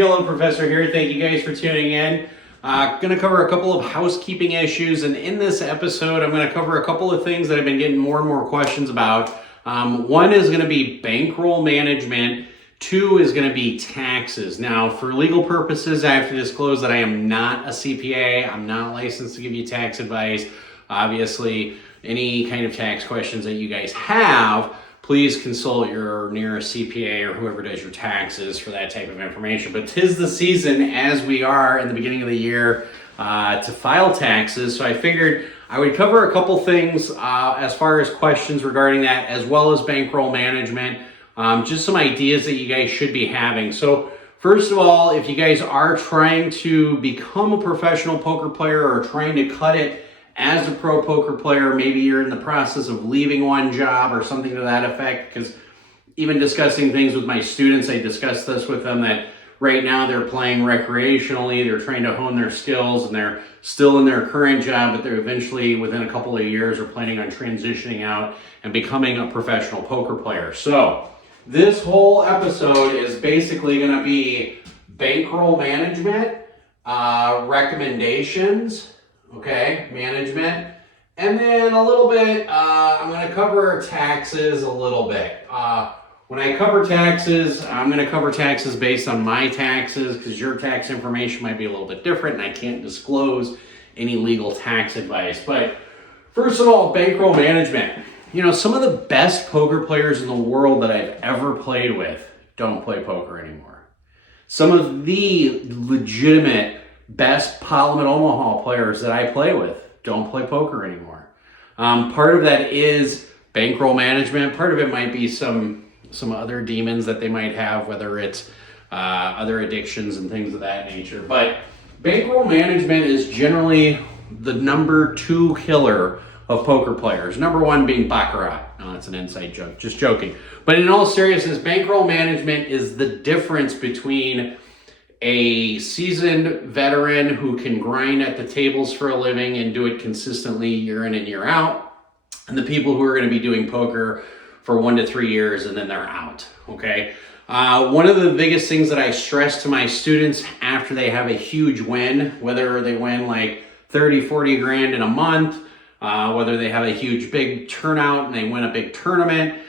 Hello Professor here. Thank you guys for tuning in. Going to cover a couple of housekeeping issues, and in this episode I'm going to cover a couple of things that I've been getting more and more questions about. One is going to be bankroll management. Two is going to be taxes. Now, for legal purposes, I have to disclose that I am not a CPA. I'm not licensed to give you tax advice. Obviously, any kind of tax questions that you guys have, please consult your nearest CPA or whoever does your taxes for that type of information. But 'tis the season, as we are in the beginning of the year, to file taxes. So I figured I would cover a couple things as far as questions regarding that, as well as bankroll management. Just some ideas that you guys should be having. So first of all, if you guys are trying to become a professional poker player or trying to cut it as a pro poker player, maybe you're in the process of leaving one job or something to that effect, because even discussing things with my students, I discussed this with them, that right now they're playing recreationally, they're trying to hone their skills, and they're still in their current job, but they're eventually, within a couple of years, are planning on transitioning out and becoming a professional poker player. So this whole episode is basically going to be bankroll management, recommendations, okay, management, and then a little bit, I'm going to cover taxes a little bit. When I cover taxes, I'm going to cover taxes based on my taxes, because your tax information might be a little bit different, and I can't disclose any legal tax advice. But first of all, bankroll management. You know, some of the best poker players in the world that I've ever played with don't play poker anymore. Some of the legitimate best Parliament Omaha players that I play with don't play poker anymore. Part of that is bankroll management. Part of it might be some other demons that they might have, whether it's other addictions and things of that nature. But bankroll management is generally the number 2 killer of poker players. Number 1 being baccarat. No, that's an inside joke, just joking. But in all seriousness, bankroll management is the difference between a seasoned veteran who can grind at the tables for a living and do it consistently year in and year out, and the people who are going to be doing poker for 1 to 3 years and then they're out, okay? One of the biggest things that I stress to my students after they have a huge win, whether they win like 30, 40 grand in a month, whether they have a huge big turnout and they win a big tournament,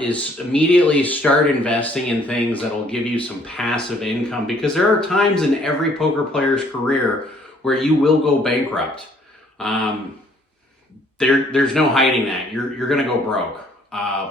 is immediately start investing in things that will give you some passive income, because there are times in every poker player's career where you will go bankrupt. There's no hiding that. You're going to go broke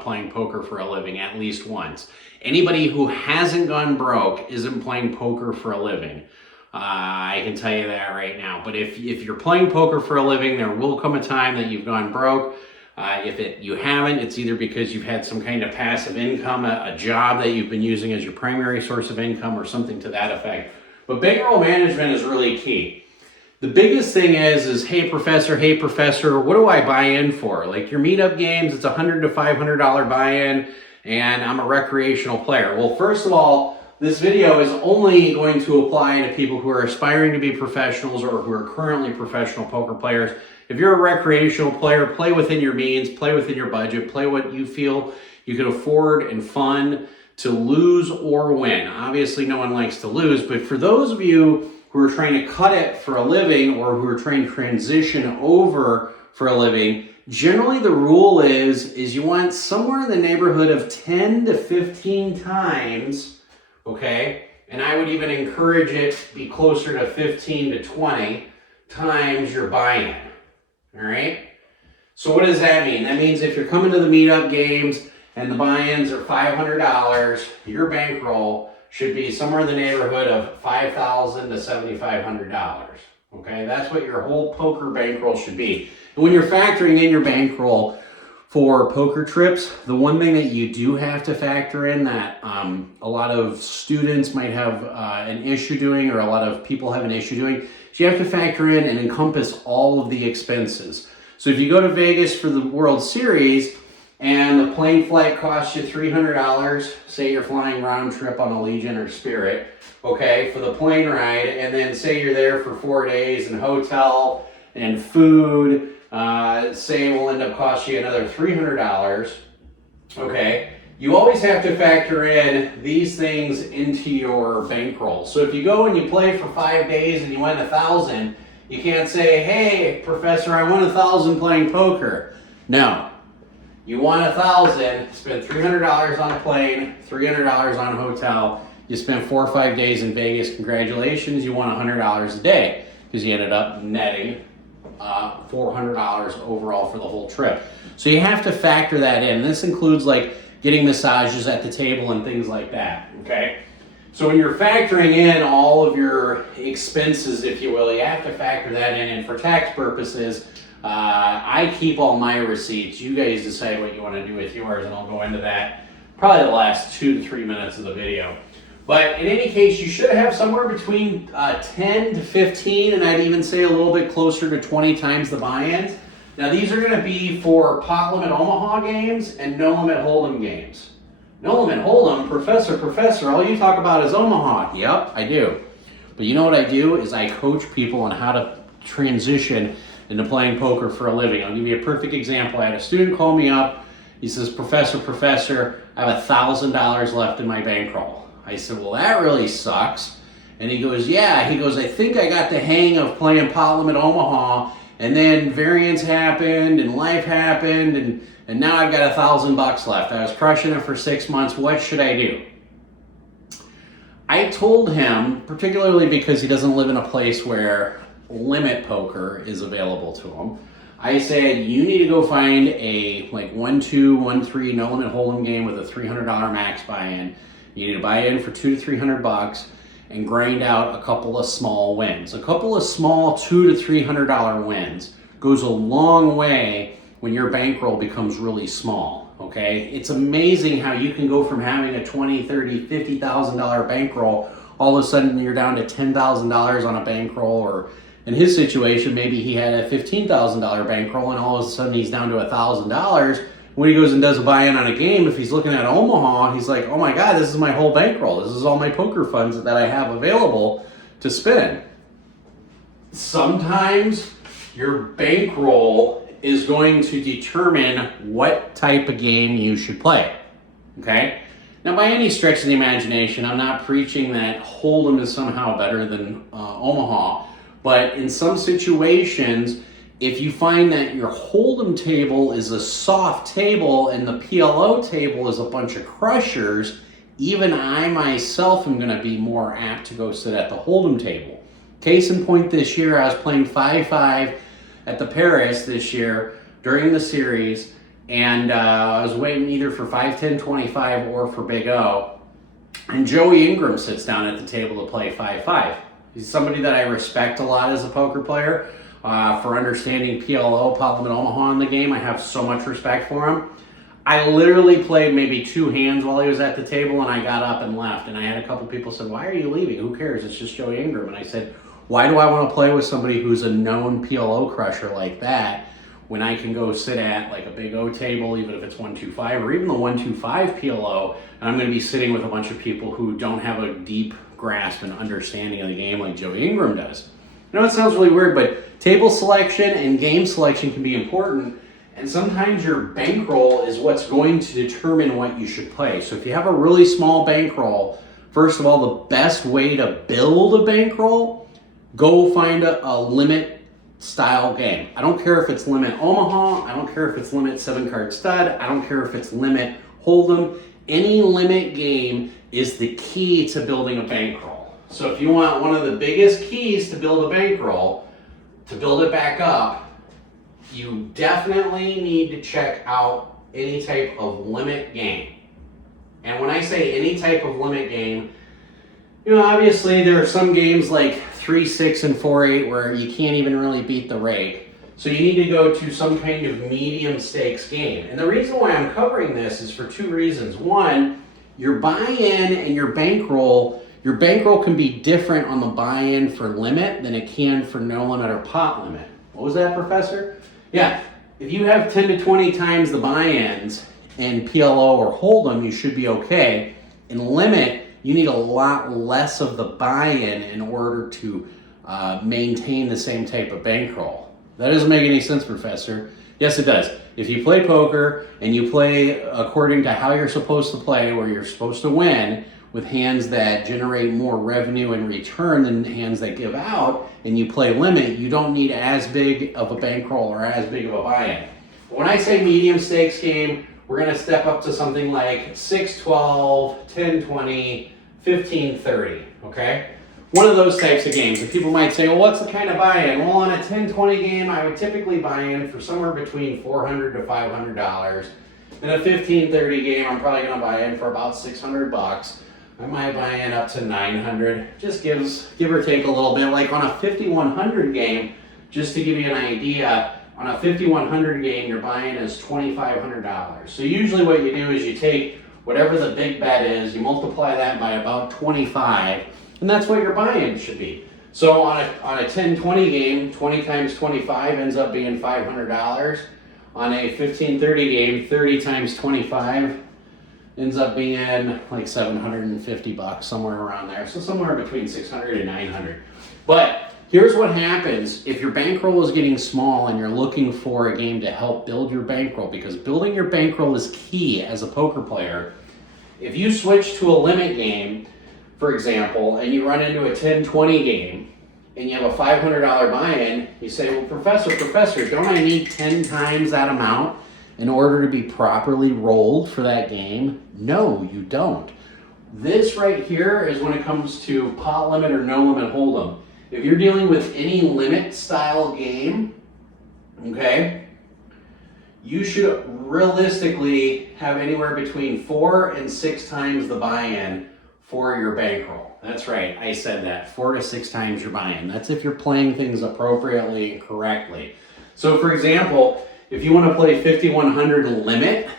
playing poker for a living at least once. Anybody who hasn't gone broke isn't playing poker for a living. I can tell you that right now. But if you're playing poker for a living, there will come a time that you've gone broke. If you haven't, it's either because you've had some kind of passive income, a job that you've been using as your primary source of income, or something to that effect. But bankroll management is really key. The biggest thing is hey professor, what do I buy in for? Like your meetup games, it's $100 to $500 buy-in, and I'm a recreational player. Well, first of all, this video is only going to apply to people who are aspiring to be professionals or who are currently professional poker players. If you're a recreational player, play within your means, play within your budget, play what you feel you can afford and fund to lose or win. Obviously, no one likes to lose, but for those of you who are trying to cut it for a living or who are trying to transition over for a living, generally the rule is you want somewhere in the neighborhood of 10 to 15 times, okay? And I would even encourage it to be closer to 15 to 20 times your buy-in. All right. So what does that mean? That means if you're coming to the meetup games and the buy-ins are $500, your bankroll should be somewhere in the neighborhood of $5,000 to $7,500. Okay, that's what your whole poker bankroll should be. And when you're factoring in your bankroll for poker trips, the one thing that you do have to factor in that a lot of students might have an issue doing, or a lot of people have an issue doing, is you have to factor in and encompass all of the expenses. So if you go to Vegas for the World Series and the plane flight costs you $300, say you're flying round trip on Allegiant or Spirit, okay, for the plane ride, and then say you're there for 4 days and hotel and food, say it will end up costing you another $300, okay, you always have to factor in these things into your bankroll. So if you go and you play for 5 days and you win 1,000, you can't say, hey, Professor, I won 1,000 playing poker. No. You won 1,000, spent $300 on a plane, $300 on a hotel. You spent 4 or 5 days in Vegas. Congratulations, you won $100 a day because you ended up netting $400 overall for the whole trip. So you have to factor that in. This includes like getting massages at the table and things like that, okay? So when you're factoring in all of your expenses, if you will, you have to factor that in. And for tax purposes, I keep all my receipts. You guys decide what you want to do with yours, and I'll go into that probably the last 2 to 3 minutes of the video. But in any case, you should have somewhere between 10 to 15, and I'd even say a little bit closer to 20 times the buy-ins. Now these are going to be for pot limit Omaha games and no limit Hold'em games. No limit Hold'em, Professor, all you talk about is Omaha. Yep, I do. But you know what I do is I coach people on how to transition into playing poker for a living. I'll give you a perfect example. I had a student call me up. He says, Professor, I have $1,000 left in my bankroll. I said, well, that really sucks. And he goes, yeah. He goes, I think I got the hang of playing pot limit Omaha, and then variance happened and life happened, and now I've got $1,000 left. I was crushing it for 6 months. What should I do? I told him, particularly because he doesn't live in a place where limit poker is available to him, I said, you need to go find a like 1-2, 1-3 no limit Hold'em game with a $300 max buy-in. You need to buy in for $200 to $300 and grind out a couple of small wins. A couple of small $200 to $300 wins goes a long way when your bankroll becomes really small, okay? It's amazing how you can go from having a $20, $30, $50,000 bankroll, all of a sudden you're down to $10,000 on a bankroll, or in his situation, maybe he had a $15,000 bankroll and all of a sudden he's down to $1,000. When he goes and does a buy-in on a game, if he's looking at Omaha, he's like, oh my God, this is my whole bankroll. This is all my poker funds that I have available to spend. Sometimes your bankroll is going to determine what type of game you should play, okay? Now, by any stretch of the imagination, I'm not preaching that Hold'em is somehow better than Omaha, but in some situations, if you find that your Hold'em table is a soft table and the PLO table is a bunch of crushers, even I myself am going to be more apt to go sit at the Hold'em table. Case in point, this year I was playing 5-5 at the Paris this year during the series, and I was waiting either for 5-10-25 or for Big O, and Joey Ingram sits down at the table to play 5-5. He's somebody that I respect a lot as a poker player. For understanding PLO, pot limit Omaha in the game. I have so much respect for him. I literally played maybe 2 hands while he was at the table, and I got up and left. And I had a couple people say, why are you leaving? Who cares? It's just Joey Ingram. And I said, why do I want to play with somebody who's a known PLO crusher like that when I can go sit at like a Big O table, even if it's 125 or even the 125 PLO, and I'm going to be sitting with a bunch of people who don't have a deep grasp and understanding of the game like Joey Ingram does. I know it sounds really weird, but table selection and game selection can be important, and sometimes your bankroll is what's going to determine what you should play. So if you have a really small bankroll, first of all, the best way to build a bankroll, go find a limit style game. I don't care if it's limit Omaha, I don't care if it's limit 7-card stud, I don't care if it's limit Hold'em. Any limit game is the key to building a bankroll. So if you want one of the biggest keys to build a bankroll, to build it back up, you definitely need to check out any type of limit game. And when I say any type of limit game, you know, obviously there are some games like 3-6 and 4-8 where you can't even really beat the rake. So you need to go to some kind of medium stakes game. And the reason why I'm covering this is for 2 reasons. One, your buy-in and your bankroll can be different on the buy-in for limit than it can for no limit or pot limit. What was that, Professor? Yeah, if you have 10 to 20 times the buy-ins in PLO or Hold'em, you should be okay. In limit, you need a lot less of the buy-in in order to maintain the same type of bankroll. That doesn't make any sense, Professor. Yes, it does. If you play poker and you play according to how you're supposed to play, where you're supposed to win with hands that generate more revenue and return than hands that give out, and you play limit, you don't need as big of a bankroll or as big of a buy-in. When I say medium stakes game, we're going to step up to something like 6, 12, 10, 20, 15, 30, okay? One of those types of games. And people might say, well, what's the kind of buy-in? Well, on a 10-20 game, I would typically buy in for somewhere between $400 to $500. In a 15-30 game, I'm probably going to buy in for about $600. I might buy in up to $900. Just give or take a little bit. Like on a 5100 game, just to give you an idea, on a 5100 game, your buy-in is $2,500. So usually what you do is you take whatever the big bet is, you multiply that by about 25, and that's what your buy-in should be. So on a 10-20 game, 20 times 25 ends up being $500. On a 15-30 game, 30 times 25 ends up being like $750, somewhere around there. So somewhere between $600 and $900. But here's what happens if your bankroll is getting small and you're looking for a game to help build your bankroll, because building your bankroll is key as a poker player. If you switch to a limit game, for example, and you run into a 10-20 game and you have a $500 buy-in, you say, well, Professor, don't I need 10 times that amount in order to be properly rolled for that game? No, you don't. This right here is when it comes to pot limit or no limit hold'em. If you're dealing with any limit style game, okay, you should realistically have anywhere between 4 and 6 times the buy-in for your bankroll. That's right, I said that, 4 to 6 times your buy-in. That's if you're playing things appropriately and correctly. So for example, if you want to play 5100 limit,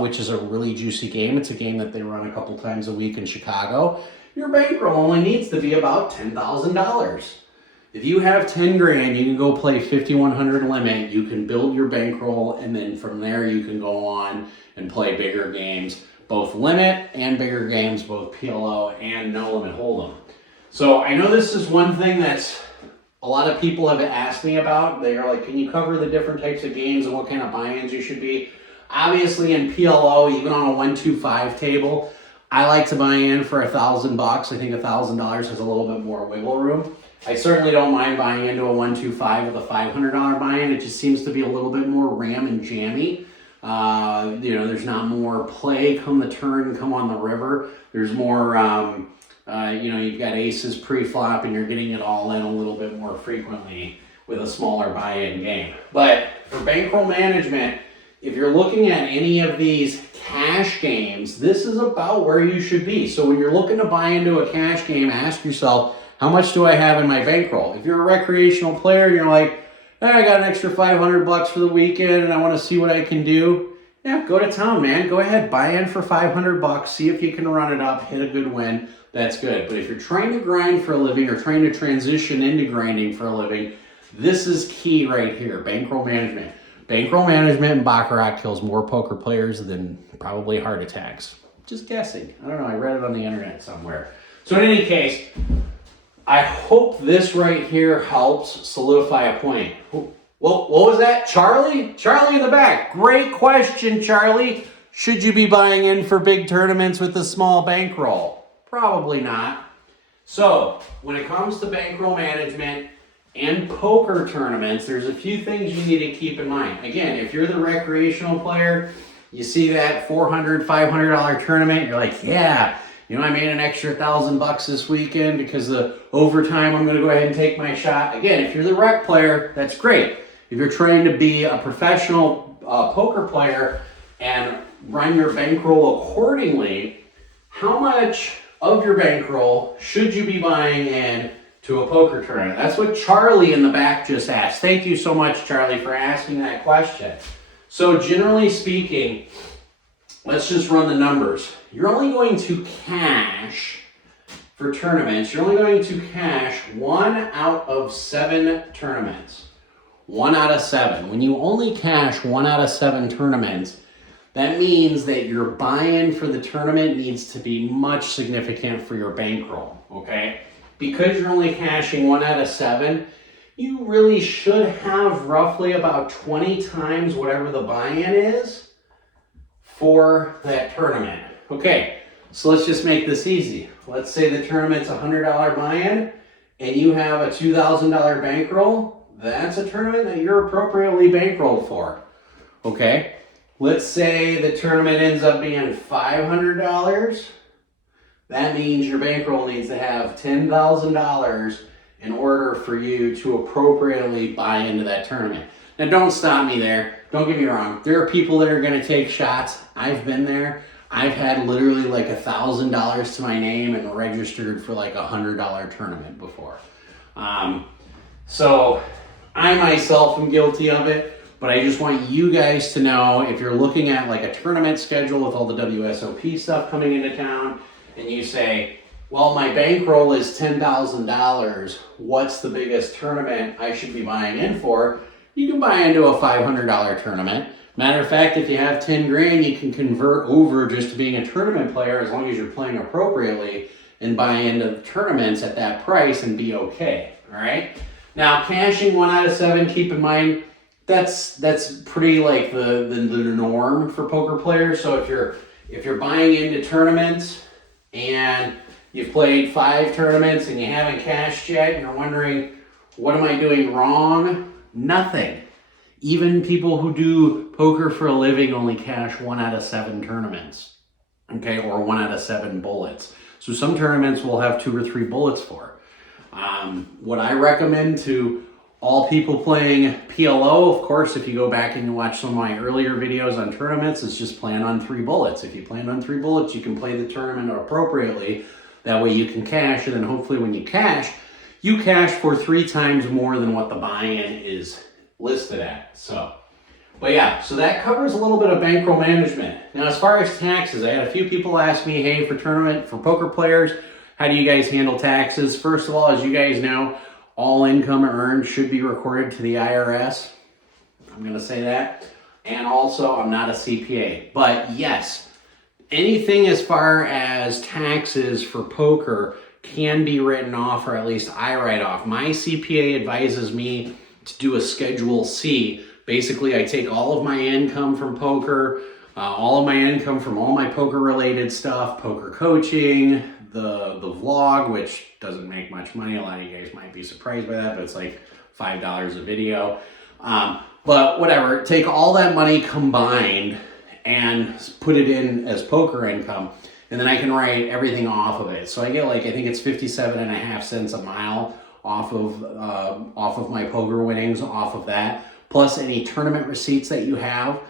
which is a really juicy game, it's a game that they run a couple times a week in Chicago, your bankroll only needs to be about $10,000. If you have 10 grand, you can go play 5100 limit, you can build your bankroll, and then from there you can go on and play bigger games, both limit and bigger games, both PLO and no limit hold'em. So I know this is one thing that a lot of people have asked me about. They are like, can you cover the different types of games and what kind of buy-ins you should be? Obviously in PLO, even on a 1-2-5 table, I like to buy in for $1,000. I think $1,000 has a little bit more wiggle room. I certainly don't mind buying into a 1-2-5 with a $500 buy-in. It just seems to be a little bit more ram and jammy. There's not more play come the turn, come on the river. There's more, you've got aces pre-flop and you're getting it all in a little bit more frequently with a smaller buy-in game. But for bankroll management, if you're looking at any of these cash games, this is about where you should be. So when you're looking to buy into a cash game, ask yourself, how much do I have in my bankroll? If you're a recreational player and you're like, hey, I got an extra $500 for the weekend and I want to see what I can do, yeah, go to town, man. Go ahead, buy in for $500, see if you can run it up, hit a good win. That's good. But if you're trying to grind for a living or trying to transition into grinding for a living, this is key right here, bankroll management. Bankroll management in Baccarat kills more poker players than probably heart attacks. Just guessing. I don't know. I read it on the internet somewhere. So in any case, I hope this right here helps solidify a point. Well, what was that? Charlie? Charlie in the back. Great question, Charlie. Should you be buying in for big tournaments with a small bankroll? Probably not. So when it comes to bankroll management and poker tournaments, there's a few things you need to keep in mind. Again, if you're the recreational player, you see that $400, $500 tournament, you're like, yeah, I made an extra $1,000 this weekend because the overtime, I'm going to go ahead and take my shot. Again, if you're the rec player, that's great. If you're trying to be a professional poker player and run your bankroll accordingly, how much of your bankroll should you be buying in to a poker tournament? That's what Charlie in the back just asked. Thank you so much, Charlie, for asking that question. So generally speaking, let's just run the numbers. You're only going to cash for tournaments. You're only going to cash 1 out of 7 tournaments. 1 out of 7. When you only cash 1 out of 7 tournaments, that means that your buy-in for the tournament needs to be much significant for your bankroll, okay? Because you're only cashing 1 out of 7, you really should have roughly about 20 times whatever the buy-in is for that tournament. Okay, so let's just make this easy. Let's say the tournament's $100 buy-in and you have a $2,000 bankroll. That's a tournament that you're appropriately bankrolled for. Okay, let's say the tournament ends up being $500. That means your bankroll needs to have $10,000 in order for you to appropriately buy into that tournament. Now don't stop me there. Don't get me wrong. There are people that are going to take shots. I've been there. I've had literally like $1,000 to my name and registered for like $100 tournament before. So I myself am guilty of it, but I just want you guys to know, if you're looking at like a tournament schedule with all the WSOP stuff coming into town, and you say, well, my bankroll is $10,000, what's the biggest tournament I should be buying in for? You can buy into a $500 tournament. Matter of fact, if you have 10 grand, you can convert over just to being a tournament player as long as you're playing appropriately and buy into the tournaments at that price and be okay, all right? Now, cashing 1 out of 7, keep in mind, that's pretty like the norm for poker players. So if you're buying into tournaments and you've played 5 tournaments and you haven't cashed yet, and you're wondering, what am I doing wrong? Nothing. Even people who do poker for a living only cash 1 out of 7 tournaments, okay, or 1 out of 7 bullets. So some tournaments will have 2 or 3 bullets for. What I recommend to all people playing PLO, of course, if you go back and you watch some of my earlier videos on tournaments, is just plan on 3 bullets. If you plan on 3 bullets, you can play the tournament appropriately. That way you can cash, and then hopefully when you cash for 3 times more than what the buy-in is listed at. So that covers a little bit of bankroll management. Now, as far as taxes, I had a few people ask me, hey, for poker players, how do you guys handle taxes? First of all, as you guys know, all income earned should be recorded to the IRS. I'm going to say that. And also, I'm not a CPA. But yes, anything as far as taxes for poker can be written off, or at least I write off. My CPA advises me to do a Schedule C. Basically, I take all of my income from poker, all of my income from all my poker-related stuff, poker coaching, the vlog, which doesn't make much money. A lot of you guys might be surprised by that, but it's like $5 a video. But whatever, take all that money combined and put it in as poker income, and then I can write everything off of it. So I get like, I think it's 57.5 cents a mile off of my poker winnings, off of that, plus any tournament receipts that you have.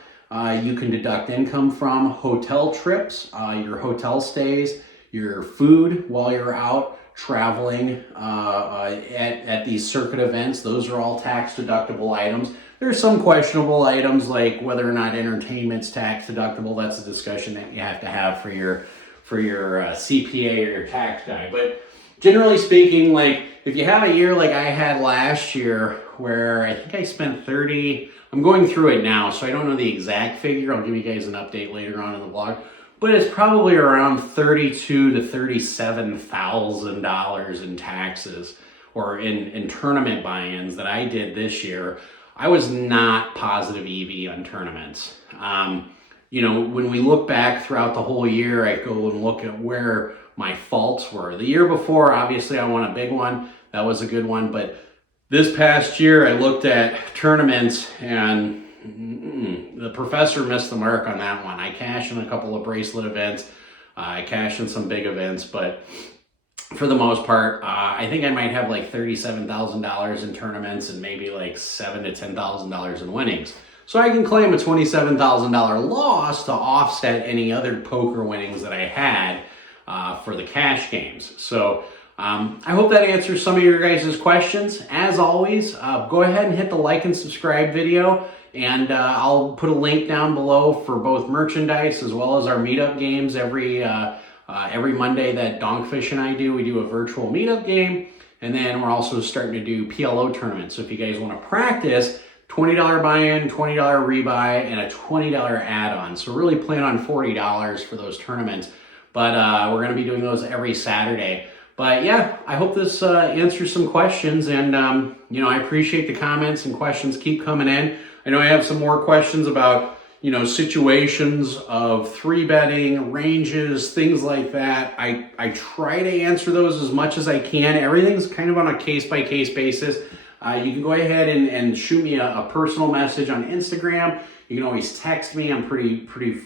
You can deduct income from hotel trips, your hotel stays, your food while you're out traveling at these circuit events. Those are all tax deductible items. There's some questionable items like whether or not entertainment's tax deductible. That's a discussion that you have to have for your CPA or your tax guy. But generally speaking, like if you have a year like I had last year where I think I spent I'm going through it now, so I don't know the exact figure. I'll give you guys an update later on in the vlog. But it's probably around $32,000 to $37,000 in taxes, or in tournament buy-ins that I did this year. I was not positive EV on tournaments. When we look back throughout the whole year, I go and look at where my faults were. The year before, obviously, I won a big one. That was a good one. But this past year, I looked at tournaments and the professor missed the mark on that one. I cashed in a couple of bracelet events. I cashed in some big events, but for the most part, I think I might have like $37,000 in tournaments and maybe like $7,000 to $10,000 in winnings. So I can claim a $27,000 loss to offset any other poker winnings that I had for the cash games. So I hope that answers some of your guys' questions. As always, go ahead and hit the like and subscribe video. And I'll put a link down below for both merchandise as well as our meetup games. Every Monday that Donkfish and I do, we do a virtual meetup game. And then we're also starting to do PLO tournaments. So if you guys want to practice, $20 buy-in, $20 rebuy, and a $20 add-on. So really plan on $40 for those tournaments. But we're going to be doing those every Saturday. But yeah, I hope this answers some questions, and I appreciate the comments and questions keep coming in. I know I have some more questions about situations of 3-betting, ranges, things like that. I try to answer those as much as I can. Everything's kind of on a case-by-case basis. You can go ahead and shoot me a personal message on Instagram. You can always text me. I'm pretty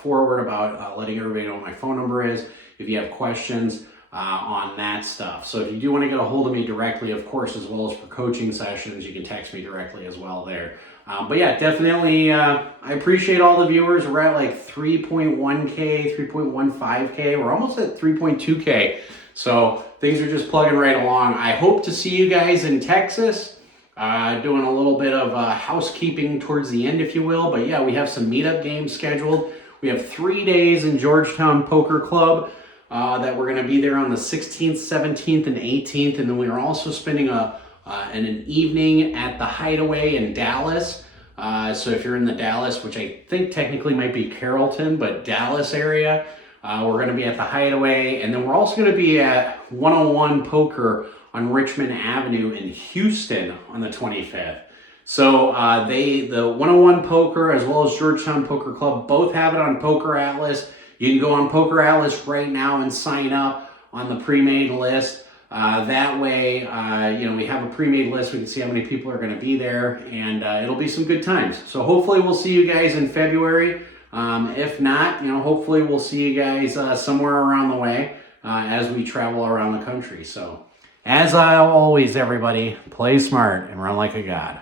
forward about letting everybody know what my phone number is if you have questions on that stuff. So if you do want to get a hold of me directly, of course, as well as for coaching sessions, you can text me directly as well there. But yeah, definitely, I appreciate all the viewers. We're at like 3.1K, 3.15K. We're almost at 3.2K. So things are just plugging right along. I hope to see you guys in Texas, doing a little bit of housekeeping towards the end, if you will. But yeah, we have some meetup games scheduled. We have 3 days in Georgetown Poker Club that we're going to be there on the 16th, 17th, and 18th. And then we are also spending an evening at the Hideaway in Dallas. So if you're in the Dallas, which I think technically might be Carrollton, but Dallas area, we're going to be at the Hideaway. And then we're also going to be at 101 Poker on Richmond Avenue in Houston on the 25th. So the 101 Poker as well as Georgetown Poker Club both have it on Poker Atlas. You can go on Poker Atlas right now and sign up on the pre-made list. That way, we have a pre-made list. We can see how many people are going to be there, and it'll be some good times. So hopefully we'll see you guys in February. If not, hopefully we'll see you guys somewhere around the way as we travel around the country. So as always, everybody, play smart and run like a god.